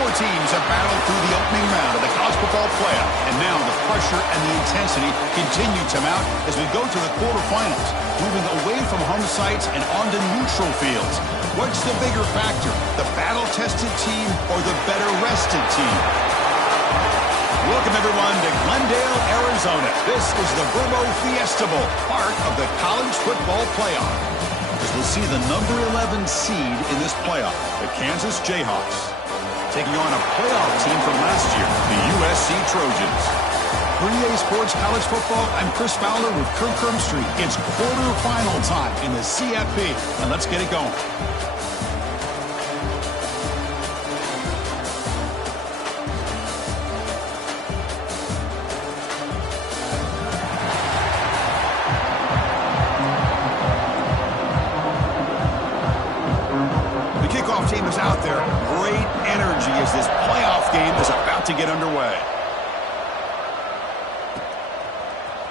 Four teams have battled through the opening round of the college football playoff, and now the pressure and the intensity continue to mount as we go to the quarterfinals, moving away from home sites and onto neutral fields. What's the bigger factor, the battle-tested team or the better-rested team? Welcome, everyone, to Glendale, Arizona. This is the Vrbo Fiesta Bowl, part of the college football playoff. As we'll see the number 11 seed in this playoff, the Kansas Jayhawks, taking on a playoff team from last year, the USC Trojans. For EA Sports College Football, I'm Chris Fowler with Kirk Street. It's quarterfinal time in the CFP, and let's get it going. Team is out there. Great energy as this playoff game is about to get underway.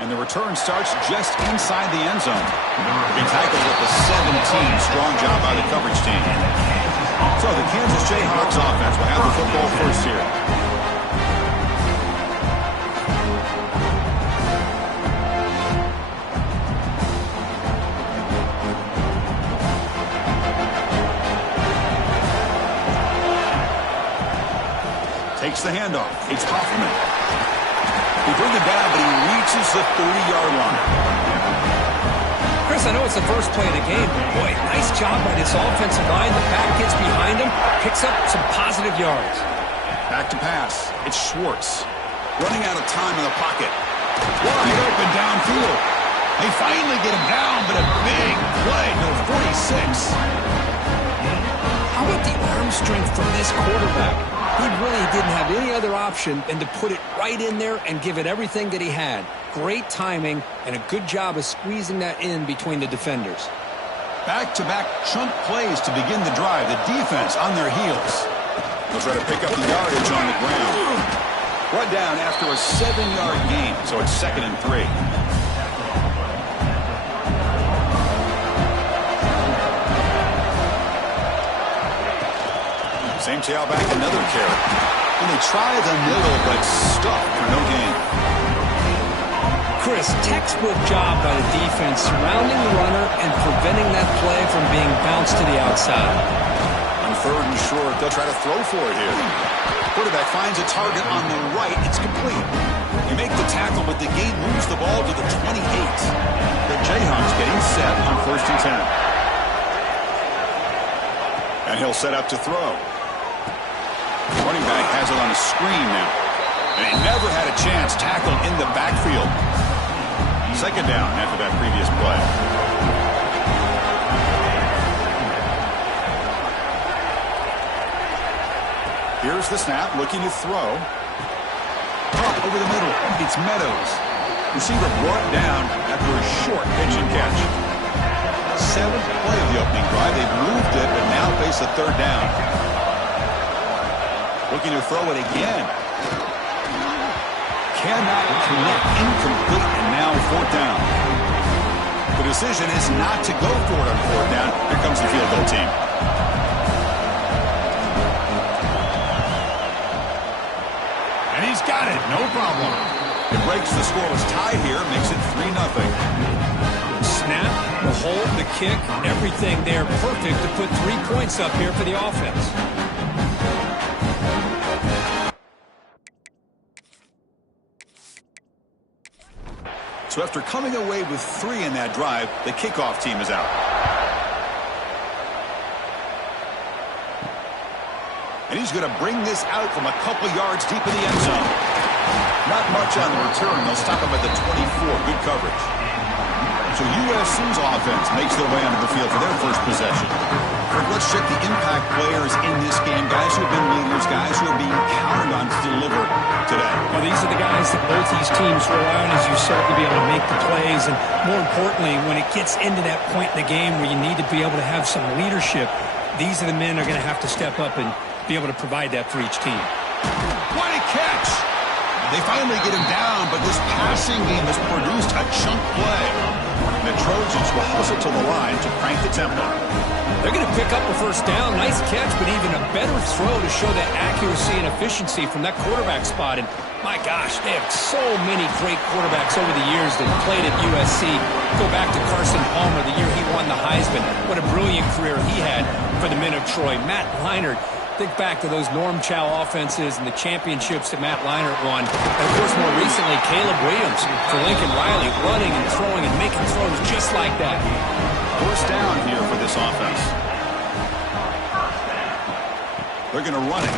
And the return starts just inside the end zone. He tackled with the 17. Strong job by the coverage team. So the Kansas Jayhawks offense will have the football first here. Takes the handoff. It's Hoffman. He brings it down, but he reaches the 30-yard line. Chris, I know it's the first play of the game, but boy, nice job by this offensive line. The back gets behind him, picks up some positive yards. Back to pass. It's Schwartz. Running out of time in the pocket. Wide open downfield. They finally get him down, but a big play to the 46. How about the arm strength from this quarterback? He really didn't have any other option than to put it right in there and give it everything that he had. Great timing and a good job of squeezing that in between the defenders. Back-to-back chunk plays to begin the drive. The defense on their heels. They'll try to pick up the yardage on the ground. Brought down after a 7-yard gain, so it's 2nd and 3. Same tailback, another carry. And they try the middle, but stuffed for no gain. Chris, textbook job by the defense surrounding the runner and preventing that play from being bounced to the outside. On 3rd and short, they'll try to throw for it here. Quarterback finds a target on the right. It's complete. They make the tackle, but the game moves the ball to the 28. The Jayhawks getting set on 1st and 10. And he'll set up to throw. The running back has it on a screen now. And he never had a chance tackled in the backfield. 2nd down after that previous play. Here's the snap, looking to throw. Up over the middle. It's Meadows. Receiver brought down after a short pitch and catch. 7th play of the opening drive. They've moved it, but now face a 3rd down. Looking to throw it again. Cannot connect. Incomplete, and now 4th down. The decision is not to go for it on 4th down. Here comes the field goal team. And he's got it. No problem. It breaks the scoreless tie here. Makes it 3-0. Snap, the hold, the kick, everything there perfect to put 3 points up here for the offense. So after coming away with 3 in that drive, the kickoff team is out. And he's going to bring this out from a couple yards deep in the end zone. Not much on the return. They'll stop him at the 24. Good coverage. So USC's offense makes their way onto the field for their first possession. Let's check the impact players in this game. Guys who have been leaders, guys who are being counted on to deliver today. Well, these are the guys that both these teams rely on, as you said, to be able to make the plays. And more importantly, when it gets into that point in the game where you need to be able to have some leadership, these are the men that are going to have to step up and be able to provide that for each team. What a catch! They finally get him down, but this passing game has produced a chunk play. The Trojans Trojans will hustle to the line to crank the tempo. They're going to pick up a first down. Nice catch, but even a better throw to show that accuracy and efficiency from that quarterback spot. And my gosh, they have so many great quarterbacks over the years that played at USC. Go back to Carson Palmer, the year he won the Heisman. What a brilliant career he had for the men of Troy. Matt Leinart. Think back to those Norm Chow offenses and the championships that Matt Leinart won. And, of course, more recently, Caleb Williams for Lincoln Riley, running and throwing and making throws just like that. First down here for this offense. They're going to run it.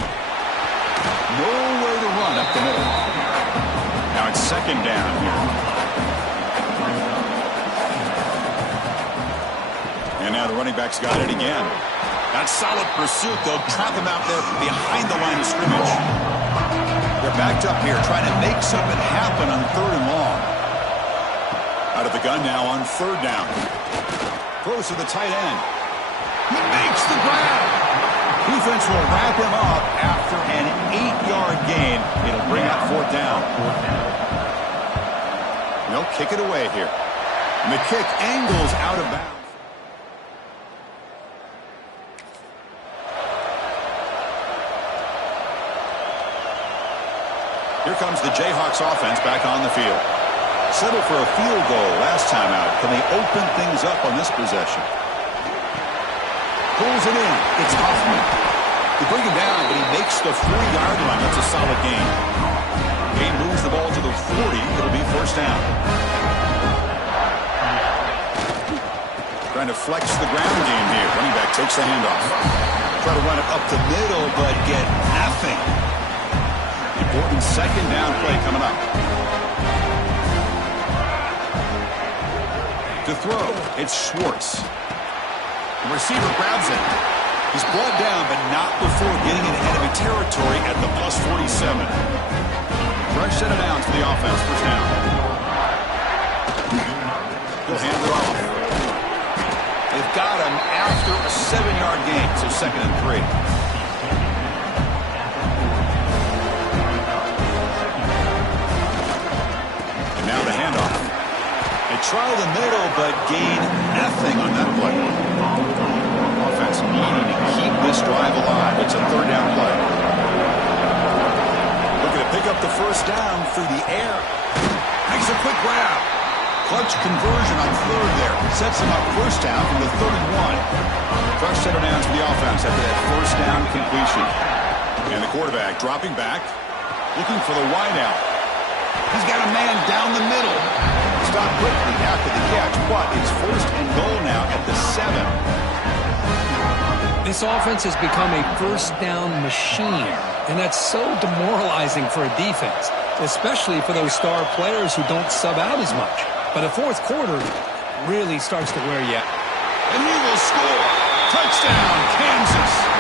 Nowhere to run up the middle. Now it's second down here. And now the running back's got it again. That solid pursuit, they'll trap him out there behind the line of scrimmage. They're backed up here trying to make something happen on third and long. Out of the gun now on third down. Throws to the tight end. He makes the grab. Defense will wrap him up after an 8-yard gain. It'll bring out fourth down. They'll kick it away here. And the kick angles out of bounds. Here comes the Jayhawks offense back on the field. Settled for a field goal last time out. Can they open things up on this possession? Pulls it in. It's Hoffman. They bring him down, but he makes the 40-yard line. That's a solid gain. Gain moves the ball to the 40. It'll be first down. Trying to flex the ground game here. Running back takes the handoff. Try to run it up the middle, but get nothing. Important second down play coming up. To throw, it's Schwartz. The receiver grabs it. He's brought down, but not before getting into enemy territory at the plus 47. Fresh set of downs for the offense. First down. He'll hand it off. They've got him after a 7-yard gain, so second and 3. Now the handoff. They try the middle, but gain nothing on that play. Offense needing to keep this drive alive. It's a third down play. Looking to pick up the first down through the air. Makes a quick grab. Clutch conversion on third there. Sets them up first down from the 31. Fresh set of downs for the offense after that first down completion. And the quarterback dropping back, looking for the wideout. He's got a man down the middle. Stopped quickly after the catch, but it's first and goal now at the 7. This offense has become a first down machine, and that's so demoralizing for a defense, especially for those star players who don't sub out as much. But the fourth quarter really starts to wear you out. And he will score. Touchdown, Kansas.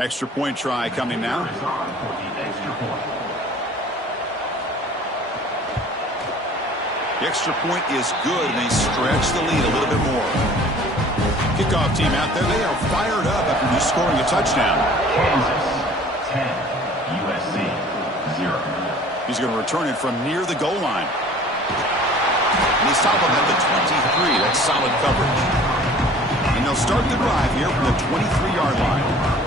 Extra point try coming now. The extra point is good, and they stretch the lead a little bit more. Kickoff team out there, they are fired up after just scoring a touchdown. Kansas 10, USC 0. He's going to return it from near the goal line. And they stop him at the 23. That's solid coverage. And they'll start the drive here from the 23-yard line.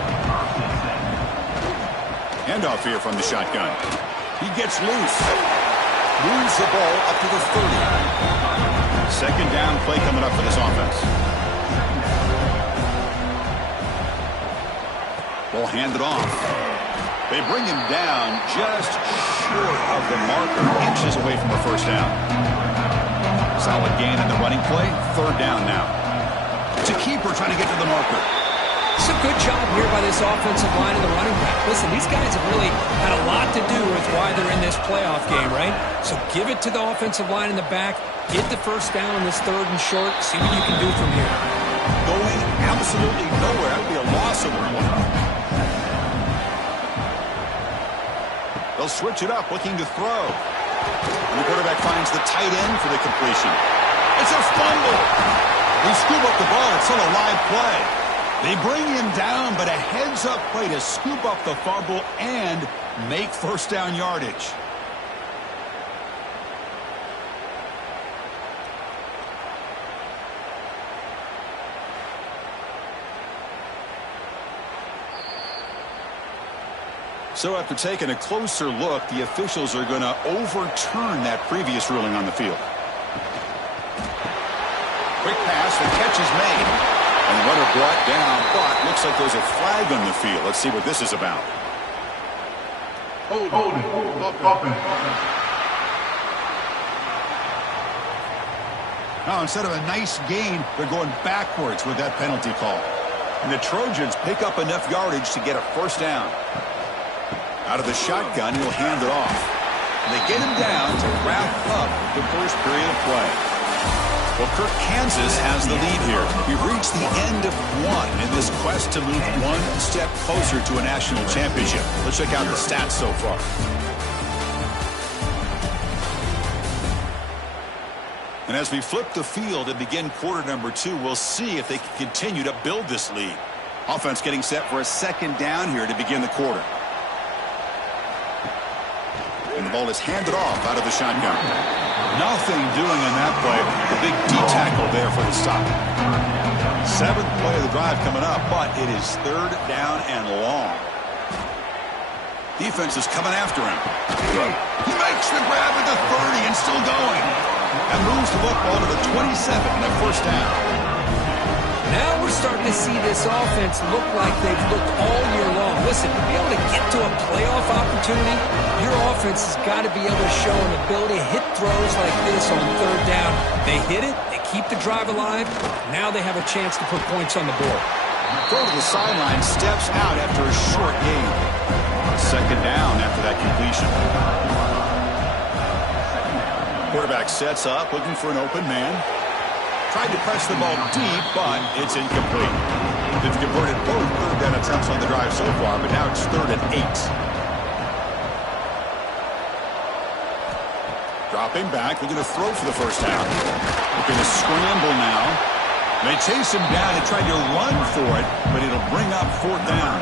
Handoff here from the shotgun. He gets loose. Moves the ball up to the 30. Second down play coming up for this offense. Ball handed off. They bring him down just short of the marker, inches away from the first down. Solid gain in the running play. Third down now. It's a keeper trying to get to the marker. It's a good job here by this offensive line and the running back. Listen, these guys have really had a lot to do with why they're in this playoff game, right? So give it to the offensive line in the back. Get the first down in this third and short. See what you can do from here. Going absolutely nowhere. That would be a loss of a point. They'll switch it up, looking to throw. And the quarterback finds the tight end for the completion. It's a fumble. They scoop up the ball. It's still a live play. They bring him down, but a heads-up play to scoop up the fumble and make first down yardage. So after taking a closer look, the officials are going to overturn that previous ruling on the field. Quick pass, the catch is made. And the runner brought down, but looks like there's a flag on the field. Let's see what this is about. Hold it. Now, instead of a nice gain, they're going backwards with that penalty call. And the Trojans pick up enough yardage to get a first down. Out of the shotgun, he'll hand it off. And they get him down to wrap up the first period of play. Well, Kirk, Kansas has the lead here. We've reached the end of one in this quest to move one step closer to a national championship. Let's check out the stats so far. And as we flip the field and begin quarter number 2, we'll see if they can continue to build this lead. Offense getting set for a second down here to begin the quarter. And the ball is handed off out of the shotgun. Nothing doing in that play. A big D-tackle there for the stop. 7th play of the drive coming up, but it is third down and long. Defense is coming after him. He makes the grab at the 30 and still going. And moves the football to the 27 and a first down. Now we're starting to see this offense look like they've looked all year long. Listen, to be able to get to a playoff opportunity, your offense has got to be able to show an ability to hit throws like this on third down. They hit it, they keep the drive alive. Now they have a chance to put points on the board. Throw to the sideline, steps out after a short gain. Second down after that completion. Quarterback sets up, looking for an open man. Tried to press the ball deep, but it's incomplete. They've converted both third down attempts on the drive so far, but now it's 3rd and 8. Dropping back, looking to throw for the first down. Looking to scramble now. They chase him down and tried to run for it, but it'll bring up 4th down.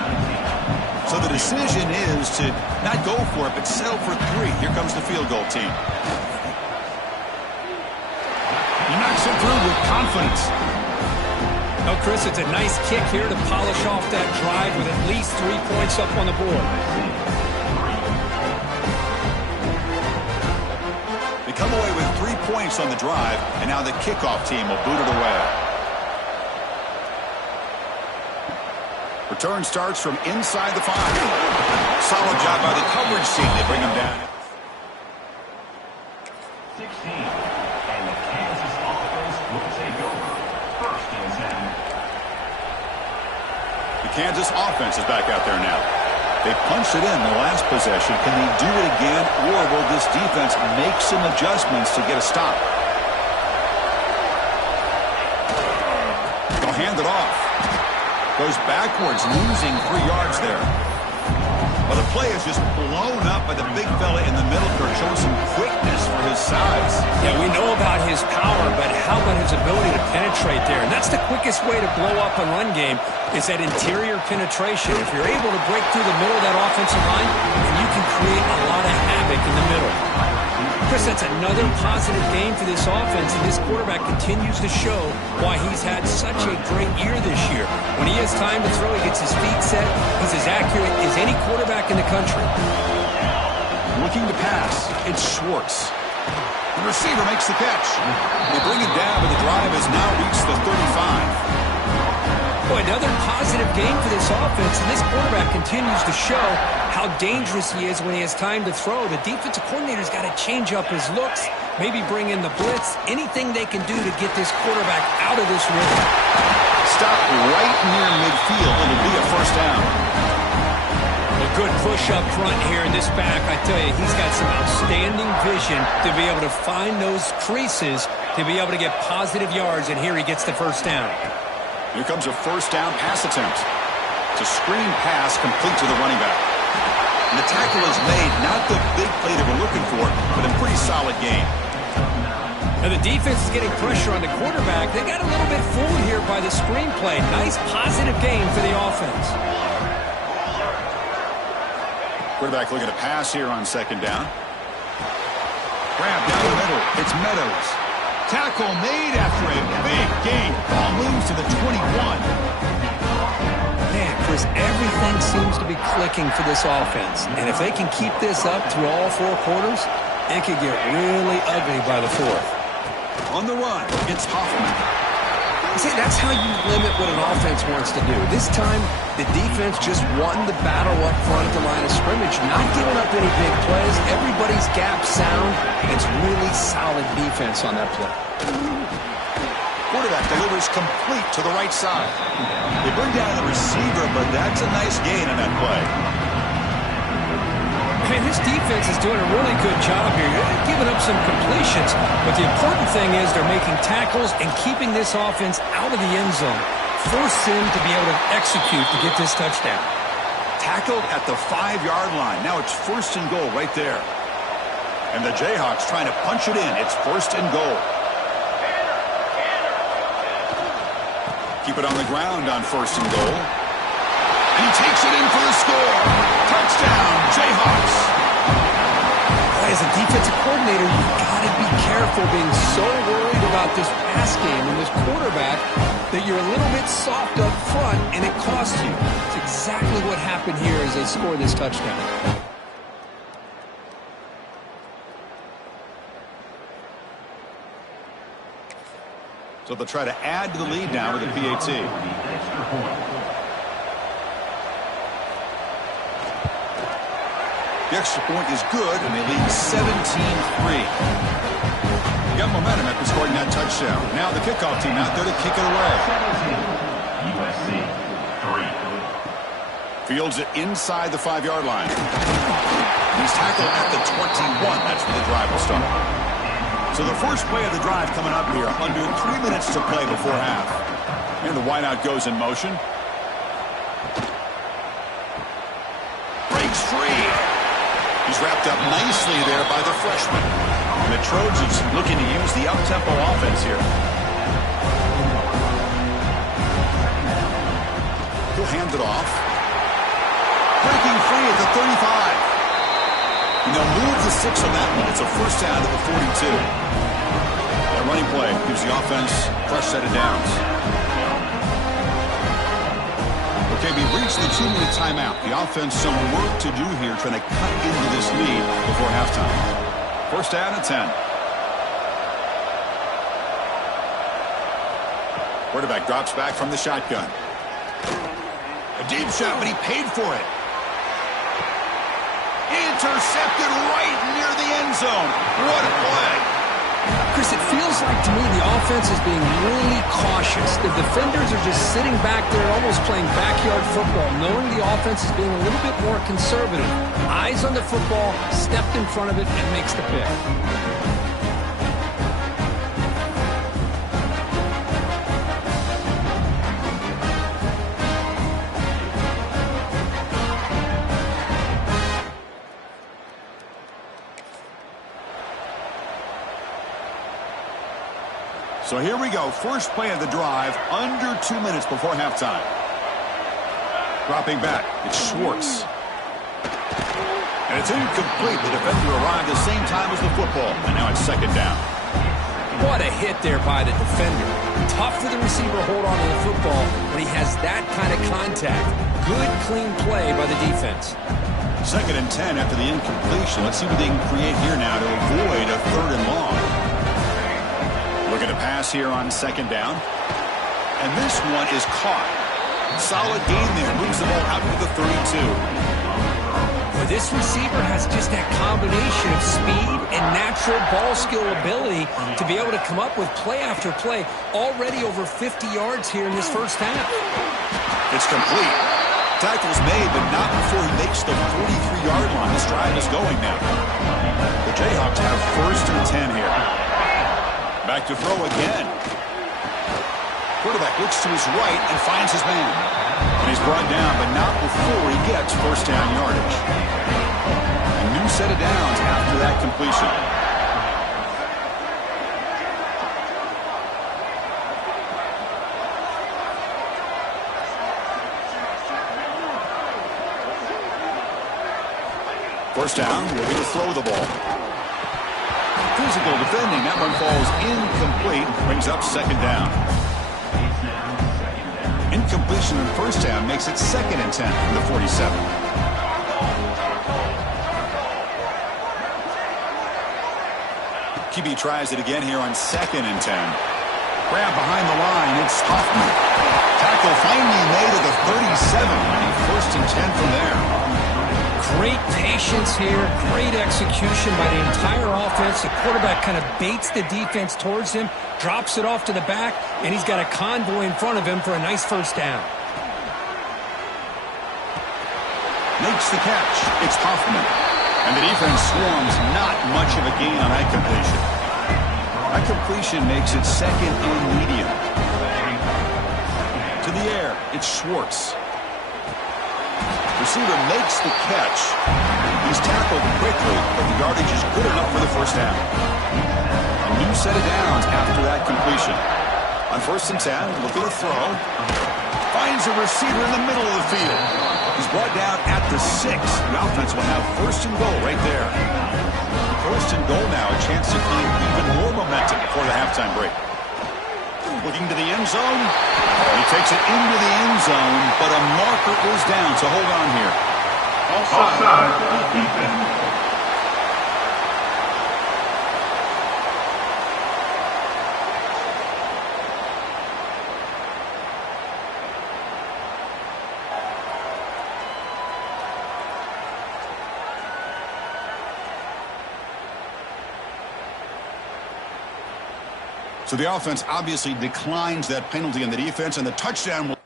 So the decision is to not go for it, but settle for 3. Here comes the field goal team. He knocks it through with confidence. Oh, Chris, it's a nice kick here to polish off that drive with at least 3 points up on the board. They come away with 3 points on the drive, and now the kickoff team will boot it away. Return starts from inside the 5. Solid job by the coverage team. They bring him down. 16. And the Kansas offense will take over. 1st and 10. The Kansas offense is back out there now. They punched it in the last possession. Can they do it again, or will this defense make some adjustments to get a stop? They'll hand it off. Goes backwards, losing 3 yards there. Well, the play is just blown up by the big fella in the middle. Kirk showing some quickness for his size. Yeah, we know about his power, but how about his ability to penetrate there? And that's the quickest way to blow up a run game is that interior penetration. If you're able to break through the middle of that offensive line, then you can create a lot of havoc in the middle. Chris, that's another positive game for this offense, and this quarterback continues to show why he's had such a great year this year. When he has time to throw, he gets his feet set. He's as accurate as any quarterback in the country. Looking to pass. It's Schwartz. The receiver makes the catch. They bring it down, but the drive has now reached the 35. Boy, another positive game for this offense, and this quarterback continues to show how dangerous he is when he has time to throw. The defensive coordinator's got to change up his looks, maybe bring in the blitz, anything they can do to get this quarterback out of this rhythm. Stop right near midfield. It'll be a first down. A good push up front here in this back. I tell you, he's got some outstanding vision to be able to find those creases, to be able to get positive yards, and here he gets the first down. Here comes a first down pass attempt. It's a screen pass complete to the running back. And the tackle is made, not the big play they were looking for, but a pretty solid game. Now the defense is getting pressure on the quarterback. They got a little bit fooled here by the screen play. Nice positive gain for the offense. Quarterback looking to pass here on second down. Grab down the middle. It's Meadows. Tackle made after a big gain. Ball moves to the 21. Man, Chris, everything seems to be clicking for this offense. And if they can keep this up through all 4 quarters, it could get really ugly by the 4th. On the run, it's Hoffman. See, that's how you limit what an offense wants to do. This time, the defense just won the battle up front at the line of scrimmage, not giving up any big plays. Everybody's gap sound. It's really solid defense on that play. Quarterback delivers complete to the right side. They bring down the receiver, but that's a nice gain on that play. Man, this defense is doing a really good job here. They're giving up some completions, but the important thing is they're making tackles and keeping this offense out of the end zone. Force him to be able to execute to get this touchdown. Tackled at the 5-yard line. Now it's first and goal right there. And the Jayhawks trying to punch it in. It's first and goal. Keep it on the ground on first and goal. And he takes it in for the score. Touchdown, Jayhawks. As a defensive coordinator, you've got to be careful being so worried about this pass game and this quarterback that you're a little bit soft up front and it costs you. It's exactly what happened here as they score this touchdown. So they'll try to add to the lead now with a PAT. The extra point is good, and they lead 17-3. Got momentum after scoring that touchdown. Now the kickoff team out there to kick it away. USC 3. Fields it inside the 5-yard line. He's tackled at the 21. That's where the drive will start. So the first play of the drive coming up here. Under 3 minutes to play before half. And the wideout goes in motion. Breaks free. He's wrapped up nicely there by the freshman. And the Trojans looking to use the up-tempo offense here. He'll hand it off. Breaking free at the 35. And they'll move the 6 on that one. It's a first down to the 42. That running play gives the offense a fresh set of downs. Okay, we've reached the 2-minute timeout. The offense some work to do here trying to cut into this lead before halftime. First down and 10. Quarterback drops back from the shotgun. A deep shot, but he paid for it. Intercepted right near the end zone. What a play. Chris, it feels like to me the offense is being really cautious. The defenders are just sitting back there almost playing backyard football, knowing the offense is being a little bit more conservative. Eyes on the football, stepped in front of it, and makes the pick. So here we go. First play of the drive, under 2 minutes before halftime. Dropping back, it's Schwartz. And it's incomplete. The defender arrived the same time as the football. And now it's second down. What a hit there by the defender. Tough for the receiver to hold on to the football when he has that kind of contact. Good, clean play by the defense. Second and 10 after the incompletion. Let's see what they can create here now to avoid a third and long. Looking to pass here on second down. And this one is caught. Solid gain there. Moves the ball out to the 32. Well, this receiver has just that combination of speed and natural ball skill ability to be able to come up with play after play. Already over 50 yards here in this first half. It's complete. Tackle's made, but not before he makes the 43-yard line. This drive is going now. The Jayhawks have first and 10 here. Back to throw again. Quarterback looks to his right and finds his man. And he's brought down, but not before he gets first down yardage. A new set of downs after that completion. First down will be to throw the ball. Physical defending. That one falls incomplete. Brings up second down. Incompletion on first down makes it 2nd and 10 from the 47. QB tries it again here on 2nd and 10. Grab behind the line. It's Hoffman. Tackle finally made at the 37. And 1st and 10 from there. Great patience here, great execution by the entire offense. The quarterback kind of baits the defense towards him, drops it off to the back, and he's got a convoy in front of him for a nice first down. Makes the catch. It's Hoffman. And the defense swarms. Not much of a gain on that completion. That completion makes it 2nd and medium. To the air, it's Schwartz. Receiver makes the catch. He's tackled quickly, but the yardage is good enough for the first down. A new set of downs after that completion. On 1st and 10, looking to throw. Finds a receiver in the middle of the field. He's brought down at the 6. The offense will have 1st and goal right there. 1st and goal now, a chance to claim even more momentum before the halftime break. Looking to the end zone. He takes it into the end zone, but a marker is down, so hold on here. Offside. Defense. So the offense obviously declines that penalty on the defense, and the touchdown will...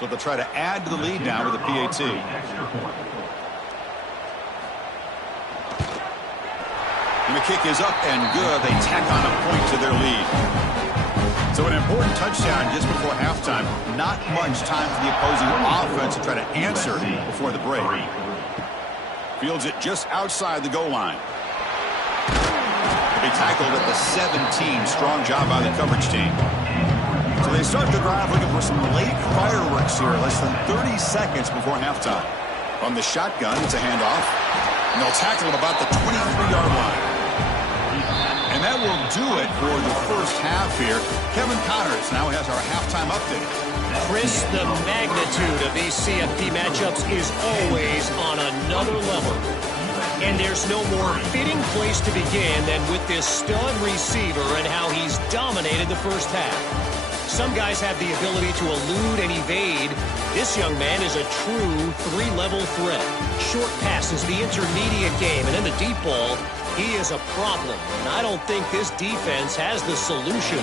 So they'll try to add to the lead now with a PAT. And the kick is up and good. They tack on a point to their lead. So an important touchdown just before halftime. Not much time for the opposing offense to try to answer before the break. Fields it just outside the goal line. They tackled at the 17. Strong job by the coverage team. So they start the drive looking for some late fireworks here. Less than 30 seconds before halftime. On the shotgun, it's a handoff. And they'll tackle him about the 23-yard line. And that will do it for the first half here. Kevin Connors now has our halftime update. Chris, the magnitude of these CFP matchups is always on another level. And there's no more fitting place to begin than with this stud receiver and how he's dominated the first half. Some guys have the ability to elude and evade. This young man is a true 3-level threat. Short passes, the intermediate game, and then the deep ball. He is a problem, and I don't think this defense has the solution.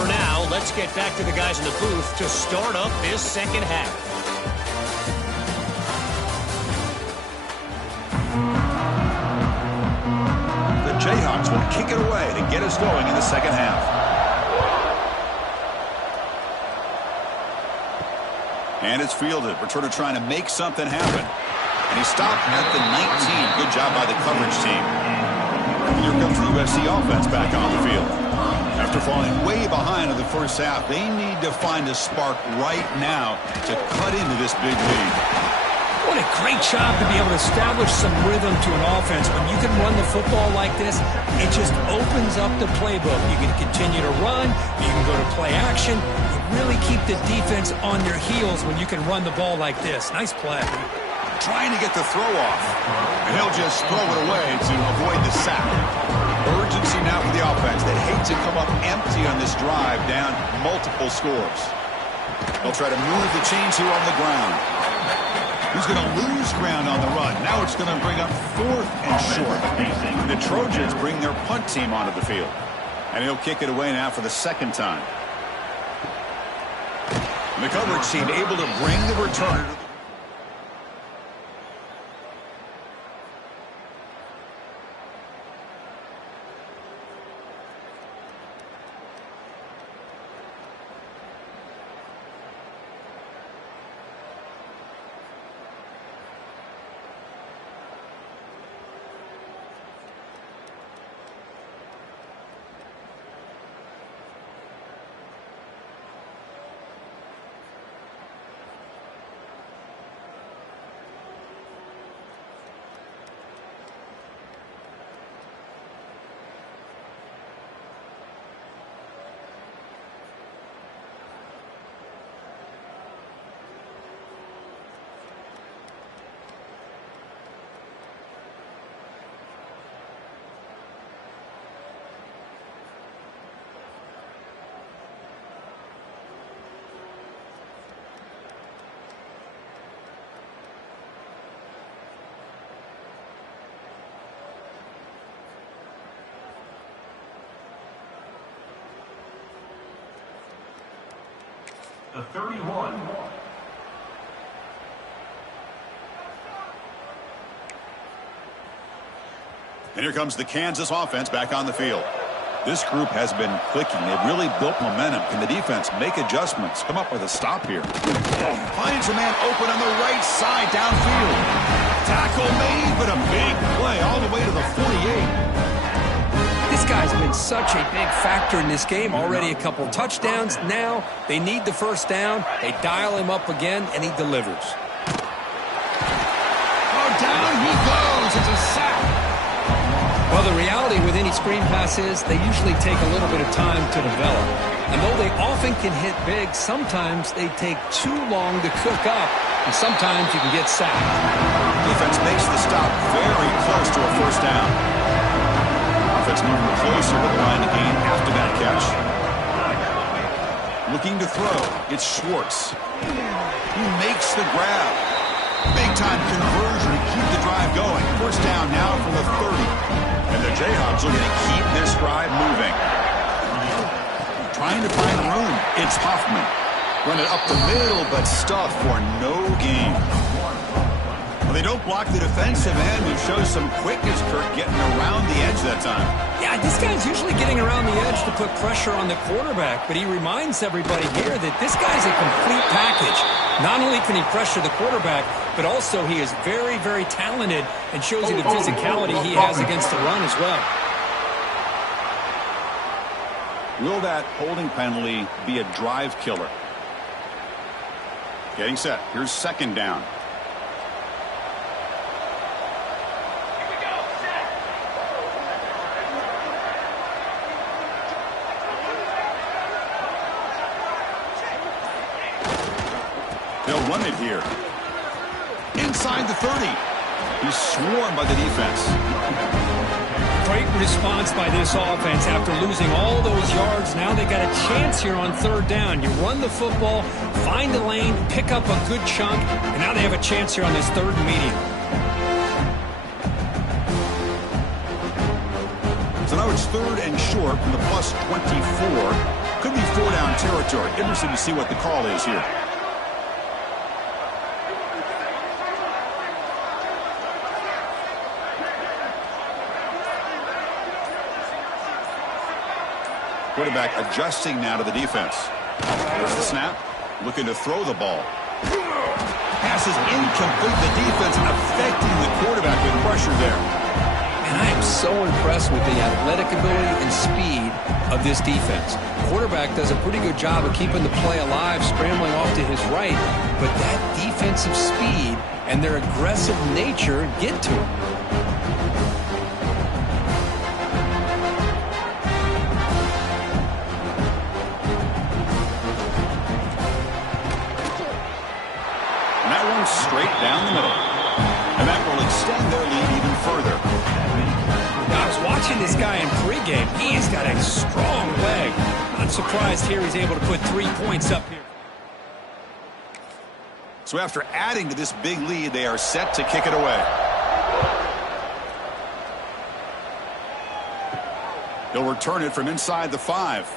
For now, let's get back to the guys in the booth to start up this second half. The Jayhawks will kick it away to get us going in the second half. And it's fielded. Returner trying to make something happen. And he stopped at the 19. Good job by the coverage team. And here comes the USC offense back on the field. After falling way behind in the first half, they need to find a spark right now to cut into this big lead. What a great job to be able to establish some rhythm to an offense. When you can run the football like this, it just opens up the playbook. You can continue to run. You can go to play action. You really keep the defense on their heels when you can run the ball like this. Nice play. Trying to get the throw off. And he'll just throw it away to avoid the sack. Urgency now for the offense. They hate to come up empty on this drive, down multiple scores. They'll try to move the chains here on the ground. He's going to lose ground on the run. Now it's going to bring up 4th and short. The Trojans bring their punt team onto the field. And he'll kick it away now for the second time. And the coverage team able to bring the returner. the 31. And here comes the Kansas offense back on the field. This group has been clicking. They've really built momentum. Can the defense make adjustments? Come up with a stop here. Finds a man open on the right side downfield. Tackle made, but a big play all the way to the 48. This guy's been such a big factor in this game. Already a couple touchdowns. Now they need the first down. They dial him up again, and he delivers. Oh, down he goes. It's a sack. Well, the reality with any screen pass is they usually take a little bit of time to develop. And though they often can hit big, sometimes they take too long to cook up, and sometimes you can get sacked. Defense makes the stop very close to a first down. Offense moving closer to the line of gain after that catch. Looking to throw. It's Schwartz. He makes the grab. Big-time conversion to keep the drive going. First down now from the 30. And the Jayhawks looking to keep this drive moving. Trying to find room. It's Hoffman. Run it up the middle, but stuffed for no gain. Well, they don't block the defensive end, who shows some quickness, Kirk, getting around the edge that time. Yeah, this guy's usually getting around the edge to put pressure on the quarterback, but he reminds everybody here that this guy's a complete package. Not only can he pressure the quarterback, but also he is very, very talented and shows you the physicality he has against the run as well. Will that holding penalty be a drive killer? Getting set. Here's second down. They'll run it here. Inside the 30. He's swarmed by the defense. Great response by this offense after losing all those yards. Now they got a chance here on third down. You run the football, find a lane, pick up a good chunk, and now they have a chance here on this third and medium. So now it's third and short from the plus 24. Could be four down territory. Interesting to see what the call is here. Quarterback adjusting now to the defense. There's the snap. Looking to throw the ball. Pass is incomplete. The defense affecting the quarterback with pressure there. And I am so impressed with the athletic ability and speed of this defense. Quarterback does a pretty good job of keeping the play alive, scrambling off to his right. But that defensive speed and their aggressive nature get to him. Straight down the middle. And that will extend their lead even further. Now, I was watching this guy in pregame. He's got a strong leg. Not surprised here he's able to put 3 points up here. So after adding to this big lead, they are set to kick it away. They'll return it from inside the 5.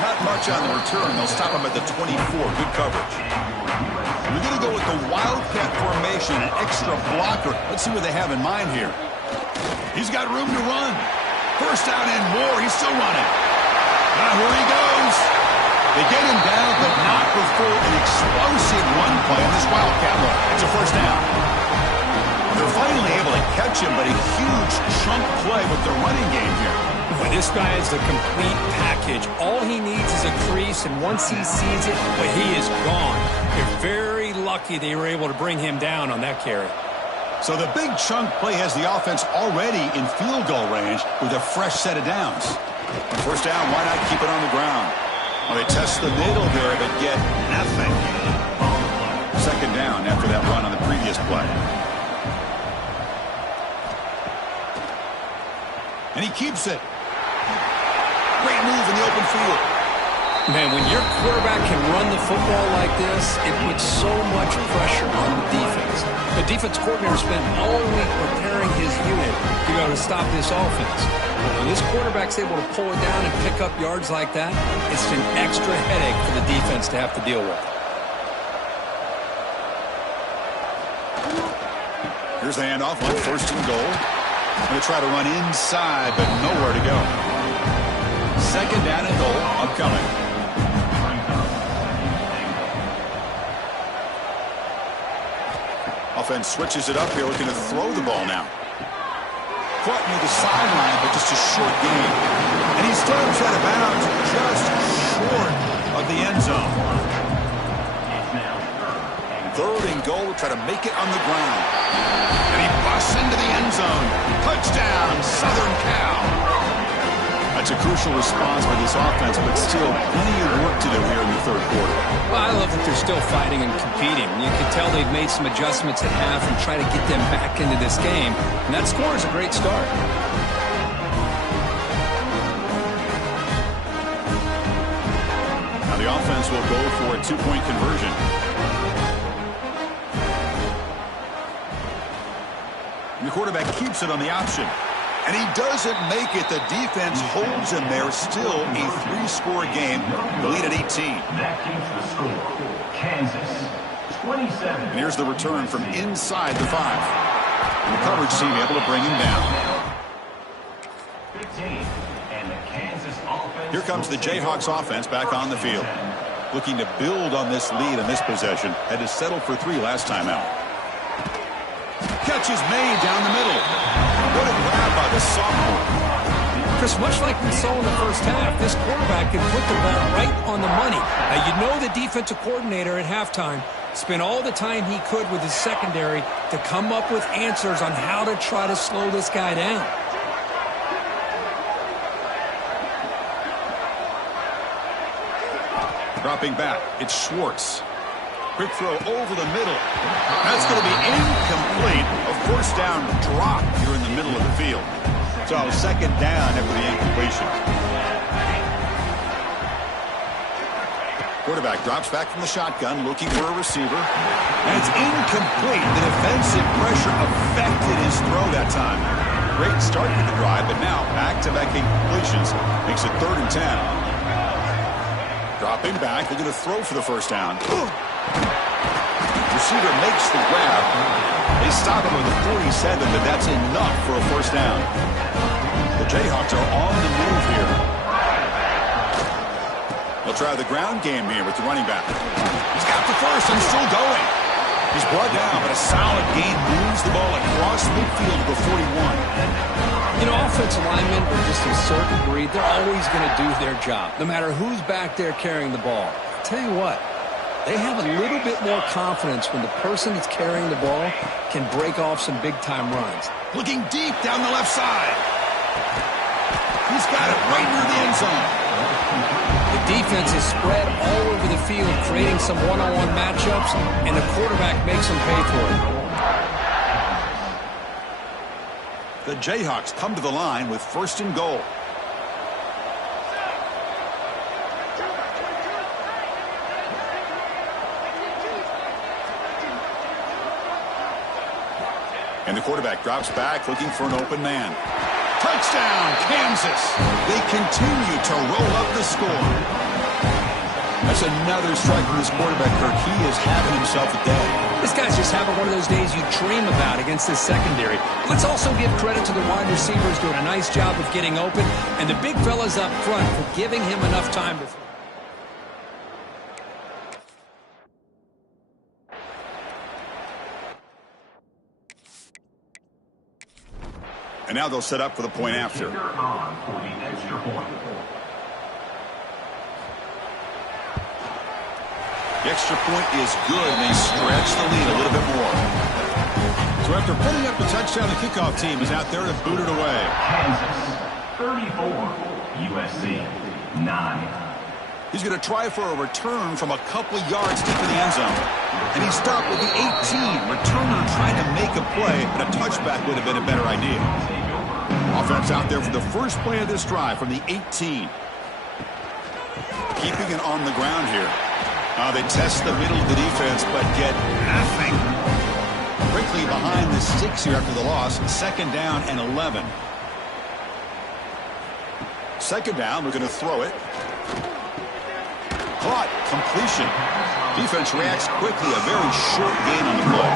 Not much on the return. They'll stop him at the 24. Good coverage. We're going to go with the Wildcat formation, an extra blocker. Let's see what they have in mind here. He's got room to run. First down and more. He's still running. Now here he goes. They get him down, but not before an explosive run play on this Wildcat look. It's a first down. They're finally able to catch him, but a huge chunk play with the running game here. Well, this guy is the complete package. All he needs is a crease, and once he sees it, well, he is gone. They're very lucky they were able to bring him down on that carry. So the big chunk play has the offense already in field goal range with a fresh set of downs. First down, why not keep it on the ground? Well, they test the middle there, but get nothing. Second down after that run on the previous play. And he keeps it. Great move in the open field. Man, when your quarterback can run the football like this, it puts so much pressure on the defense. The defense coordinator spent all week preparing his unit to be able to to stop this offense. But when this quarterback's able to pull it down and pick up yards like that, it's an extra headache for the defense to have to deal with. Here's the handoff on 1st and goal. Going to try to run inside, but nowhere to go. 2nd down and goal upcoming. Offense switches it up here, looking to throw the ball now. Caught near the sideline, but just a short gain. And he steps out of bounds just short of the end zone. 3rd and goal, try to make it on the ground. And he busts into the end zone. Touchdown, Southern Cal. That's a crucial response by this offense, but still plenty of work to do here in the 3rd quarter. Well, I love that they're still fighting and competing. You can tell they've made some adjustments at half and try to get them back into this game. And that score is a great start. Now the offense will go for a 2-point conversion. And the quarterback keeps it on the option. And he doesn't make it. The defense holds him there. Still a 3-score game. The lead at 18. That keeps the score. Kansas, 27. And here's the return from inside the 5. And the coverage team able to bring him down. 15. And the Kansas offense. Here comes the Jayhawks offense back on the field. Looking to build on this lead in this possession. Had to settle for 3 last time out. Catch is made down the middle. What a grab by the sophomore. Chris, much like we saw in the first half, this quarterback can put the ball right on the money. Now, you know the defensive coordinator at halftime spent all the time he could with his secondary to come up with answers on how to try to slow this guy down. Dropping back, it's Schwartz. Quick throw over the middle. That's going to be incomplete. A 1st down drop here in the middle of the field. So 2nd down after the incompletion. Quarterback drops back from the shotgun, looking for a receiver. And it's incomplete. The defensive pressure affected his throw that time. Great start to the drive, but now back-to-back incompletions makes it 3rd and 10. Dropping back, looking to throw for the 1st down. Receiver makes the grab. They stop him with a 47, but that's enough for a 1st down. The Jayhawks are on the move here. They'll try the ground game here with the running back. He's got the 1st and still going. He's brought down, but a solid gain moves the ball across midfield to the 41. You know, offensive linemen are just a certain breed. They're always going to do their job, no matter who's back there carrying the ball. I'll tell you what. They have a little bit more confidence when the person that's carrying the ball can break off some big-time runs. Looking deep down the left side. He's got it right near the end zone. The defense is spread all over the field, creating some one-on-one matchups, and the quarterback makes them pay for it. The Jayhawks come to the line with 1st and goal. And the quarterback drops back, looking for an open man. Touchdown, Kansas! They continue to roll up the score. That's another strike from this quarterback, Kirk. He is having himself a day. This guy's just having one of those days you dream about against this secondary. Let's also give credit to the wide receivers doing a nice job of getting open, and the big fellas up front for giving him enough time to... And now they'll set up for the point after. For the extra point. The extra point is good, and they stretch the lead a little bit more. So after putting up the touchdown, the kickoff team is out there to boot it away. Kansas, 34. USC, 9. He's going to try for a return from a couple yards deep in the end zone. And he stopped with the 18. Returner trying to make a play, but a touchback would have been a better idea. Offense out there for the first play of this drive from the 18. Keeping it on the ground here. They test the middle of the defense, but get nothing. Quickly behind the sticks here after the loss. 2nd down and 11. 2nd down, we're going to throw it. Caught. Completion. Defense reacts quickly. A very short gain on the play.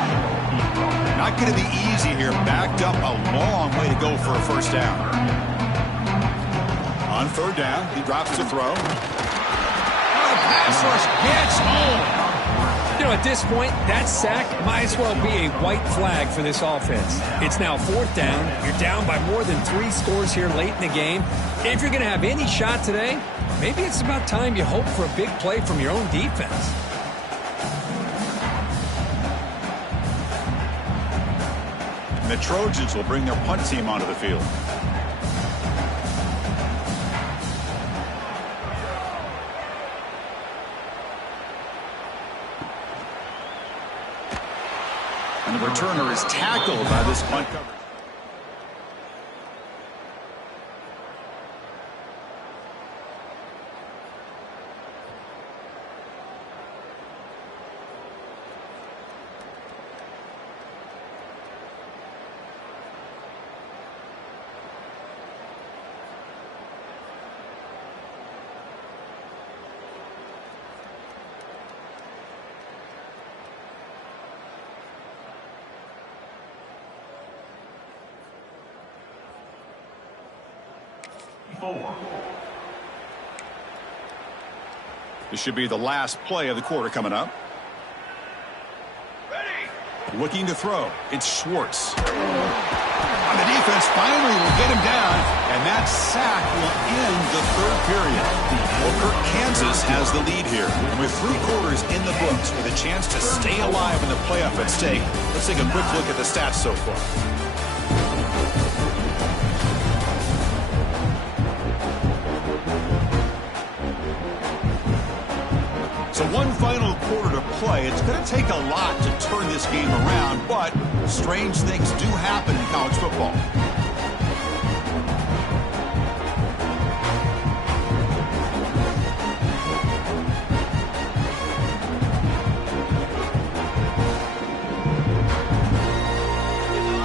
Not going to be easy here. Backed up a long way to go for a 1st down. On 3rd down, he drops to throw. The pass rush gets home. You know, at this point, that sack might as well be a white flag for this offense. It's now 4th down. You're down by more than 3 scores here late in the game. If you're going to have any shot today, maybe it's about time you hope for a big play from your own defense. And the Trojans will bring their punt team onto the field. And the returner is tackled by this punt coverage. This should be the last play of the quarter coming up. Ready. Looking to throw. It's Schwartz. And the defense finally will get him down, and that sack will end the 3rd period. Well, Kirk, Kansas has the lead here. And with 3 quarters in the books with a chance to stay alive in the playoff at stake, let's take a quick look at the stats so far. So one final quarter to play. It's going to take a lot to turn this game around, but strange things do happen in college football.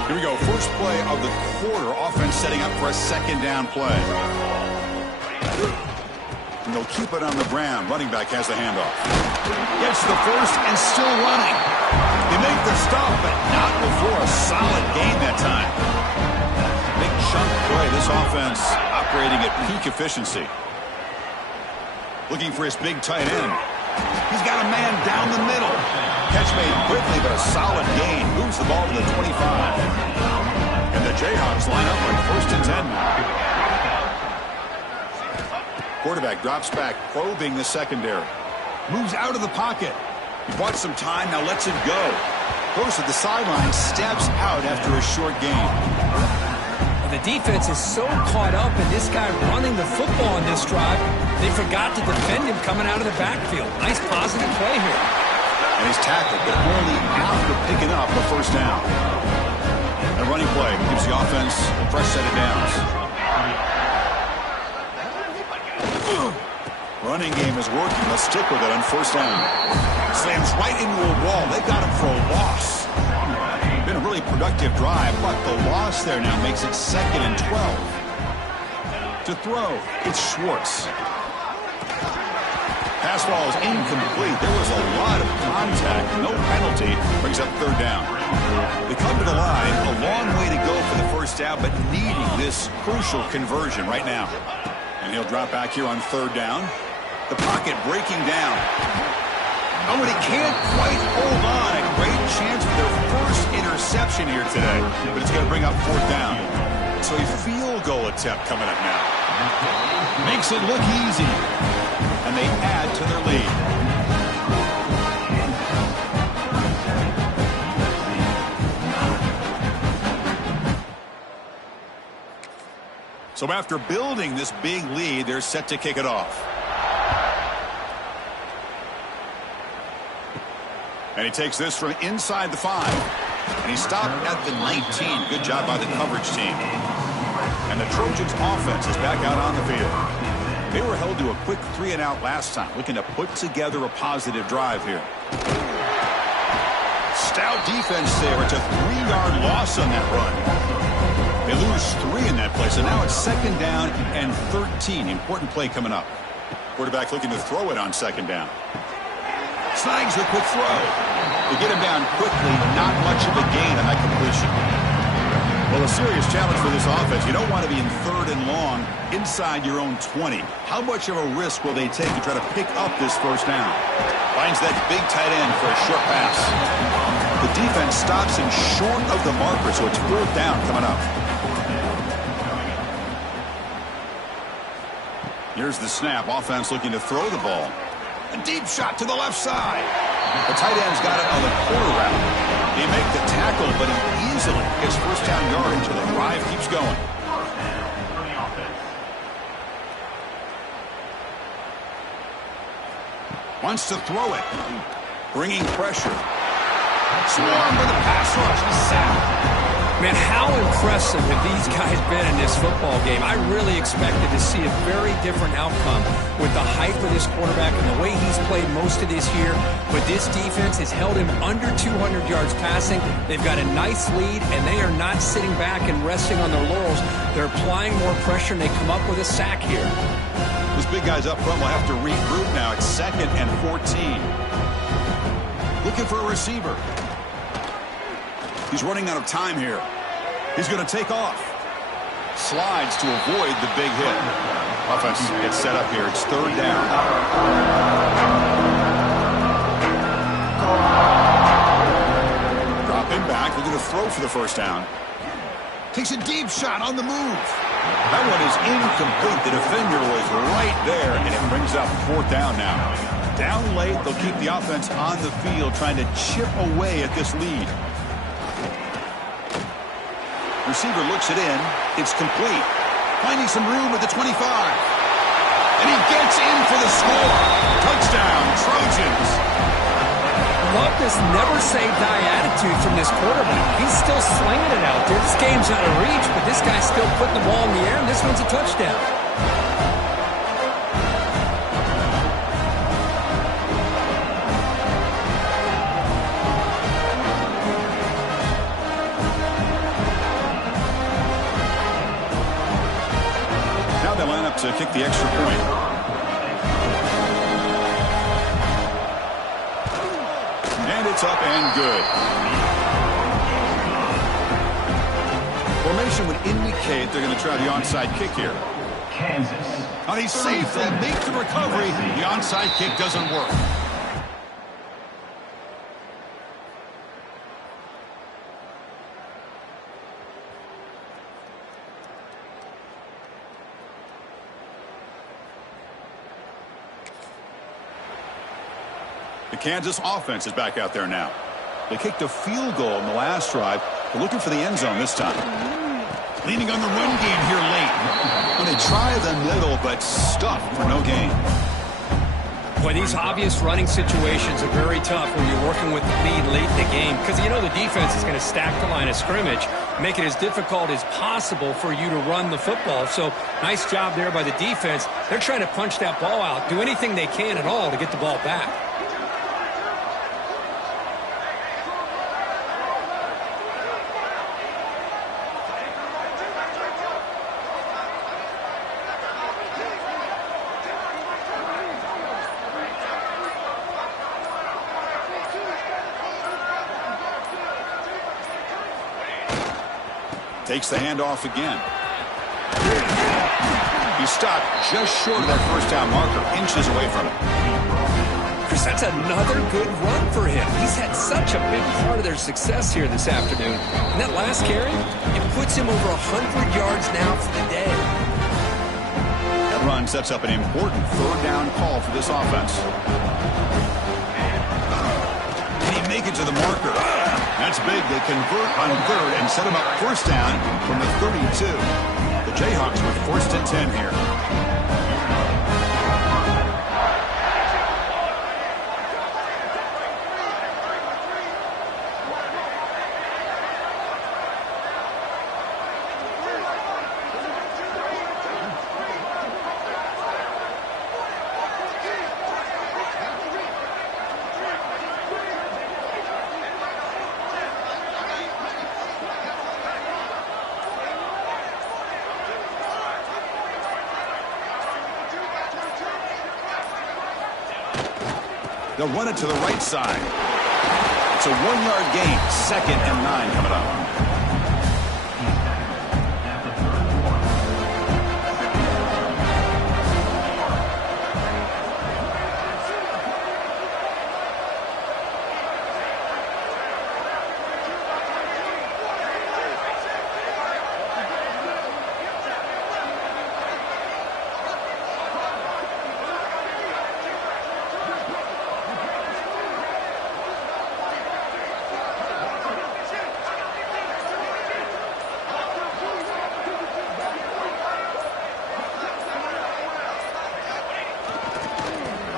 Here we go. First play of the quarter. Offense setting up for a 2nd down play. And they'll keep it on the ground. Running back has the handoff. Gets the first and still running. They make the stop, but not before a solid gain that time. Big chunk play. This offense operating at peak efficiency. Looking for his big tight end. He's got a man down the middle. Catch made quickly, but a solid gain. Moves the ball to the 25. And the Jayhawks line up on 1st and 10 now. Quarterback drops back, probing the secondary. Moves out of the pocket. He bought some time, now lets it go. Goes to the sideline, steps out after a short gain. The defense is so caught up in this guy running the football on this drive, they forgot to defend him coming out of the backfield. Nice positive play here. And he's tackled, but only after picking up a 1st down. A running play gives the offense a fresh set of downs. Running game is working. Let's stick with it on 1st down. Slams right into a wall. They got him for a loss. Been a really productive drive, but the loss there now makes it 2nd and 12. To throw, it's Schwartz. Pass ball is incomplete. There was a lot of contact. No penalty. Brings up 3rd down. They come to the line. A long way to go for the 1st down, but needing this crucial conversion right now. And he'll drop back here on 3rd down. The pocket breaking down. Oh, and he can't quite hold on. A great chance for their first interception here today. But it's going to bring up 4th down. So a field goal attempt coming up now. Makes it look easy. And they add to their lead. So after building this big lead, they're set to kick it off. And he takes this from inside the 5. And he stopped at the 19. Good job by the coverage team. And the Trojans offense is back out on the field. They were held to a quick 3-and-out last time, looking to put together a positive drive here. Stout defense there. It's a 3-yard loss on that run. They lose 3 in that play, so now it's 2nd down and 13. Important play coming up. Quarterback looking to throw it on 2nd down. Snags a quick throw. They get him down quickly, not much of a gain on that completion. Well, a serious challenge for this offense. You don't want to be in 3rd and long inside your own 20. How much of a risk will they take to try to pick up this 1st down? Finds that big tight end for a short pass. The defense stops him short of the marker, so it's 4th down coming up. Here's the snap. Offense looking to throw the ball. A deep shot to the left side. The tight end's got it on the quarter route. They make the tackle, but he easily gets 1st down yardage, and the drive keeps going. Wants to throw it. Bringing pressure. Swarm with a pass rush. He's sacked. Man, how impressive have these guys been in this football game? I really expected to see a very different outcome with the hype of this quarterback and the way he's played most of this year. But this defense has held him under 200 yards passing. They've got a nice lead, and they are not sitting back and resting on their laurels. They're applying more pressure, and they come up with a sack here. Those big guys up front will have to regroup now. It's 2nd and 14. Looking for a receiver. He's running out of time here. He's going to take off. Slides to avoid the big hit. Offense gets set up here. It's 3rd down. Dropping back. Looking to throw for the 1st down. Takes a deep shot on the move. That one is incomplete. The defender was right there, and it brings up 4th down now. Down late, they'll keep the offense on the field trying to chip away at this lead. Receiver looks it in. It's complete. Finding some room at the 25. And he gets in for the score. Touchdown, Trojans. Love this never-say-die attitude from this quarterback. He's still slinging it out there. This game's out of reach, but this guy's still putting the ball in the air, and this one's a touchdown. To kick the extra point. And it's up and good. Formation would indicate they're going to try the onside kick here. Kansas. On a safe, they make the recovery. The onside kick doesn't work. The Kansas offense is back out there now. They kicked a field goal in the last drive. They're looking for the end zone this time. Leaning on the run game here late. When they try the middle, but stuffed for no gain. Boy, these obvious running situations are very tough when you're working with the lead late in the game, because you know the defense is going to stack the line of scrimmage, make it as difficult as possible for you to run the football. So nice job there by the defense. They're trying to punch that ball out, do anything they can at all to get the ball back. Takes the handoff again. He stopped just short of that 1st down marker, inches away from it. Chris, that's another good run for him. He's had such a big part of their success here this afternoon. And that last carry, it puts him over 100 yards now for the day. That run sets up an important 3rd down call for this offense. Can he make it to the marker? That's big. They convert on 3rd and set him up 1st down from the 32. The Jayhawks with 1st and 10 here. They'll run it to the right side. It's a 1-yard gain. 2nd and 9 coming up.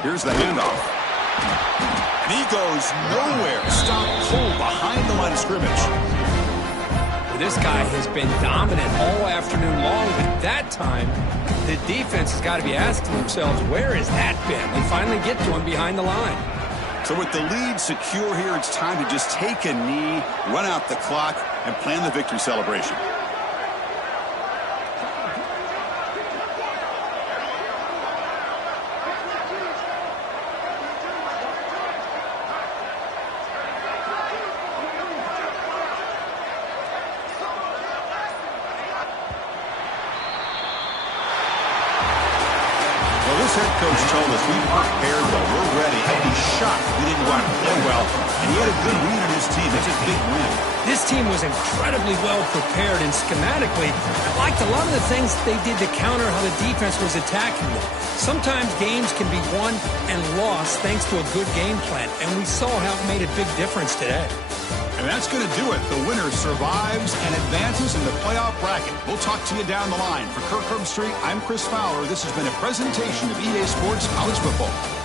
Here's the handoff. And he goes nowhere. Stop cold behind the line of scrimmage. Well, this guy has been dominant all afternoon long, but that time, the defense has got to be asking themselves, where has that been? They finally get to him behind the line. So with the lead secure here, it's time to just take a knee, run out the clock, and plan the victory celebration. Head coach told us we prepared well, we're ready. I'd be shocked if we didn't go out and play well. And he had a good read on his team. It's a big win. This team was incredibly well prepared, and schematically, I liked a lot of the things they did to counter how the defense was attacking them. Sometimes games can be won and lost thanks to a good game plan, and we saw how it made a big difference today. And that's going to do it. The winner survives and advances in the playoff bracket. We'll talk to you down the line. For Kirk Herbstreit, I'm Chris Fowler. This has been a presentation of EA Sports College Football.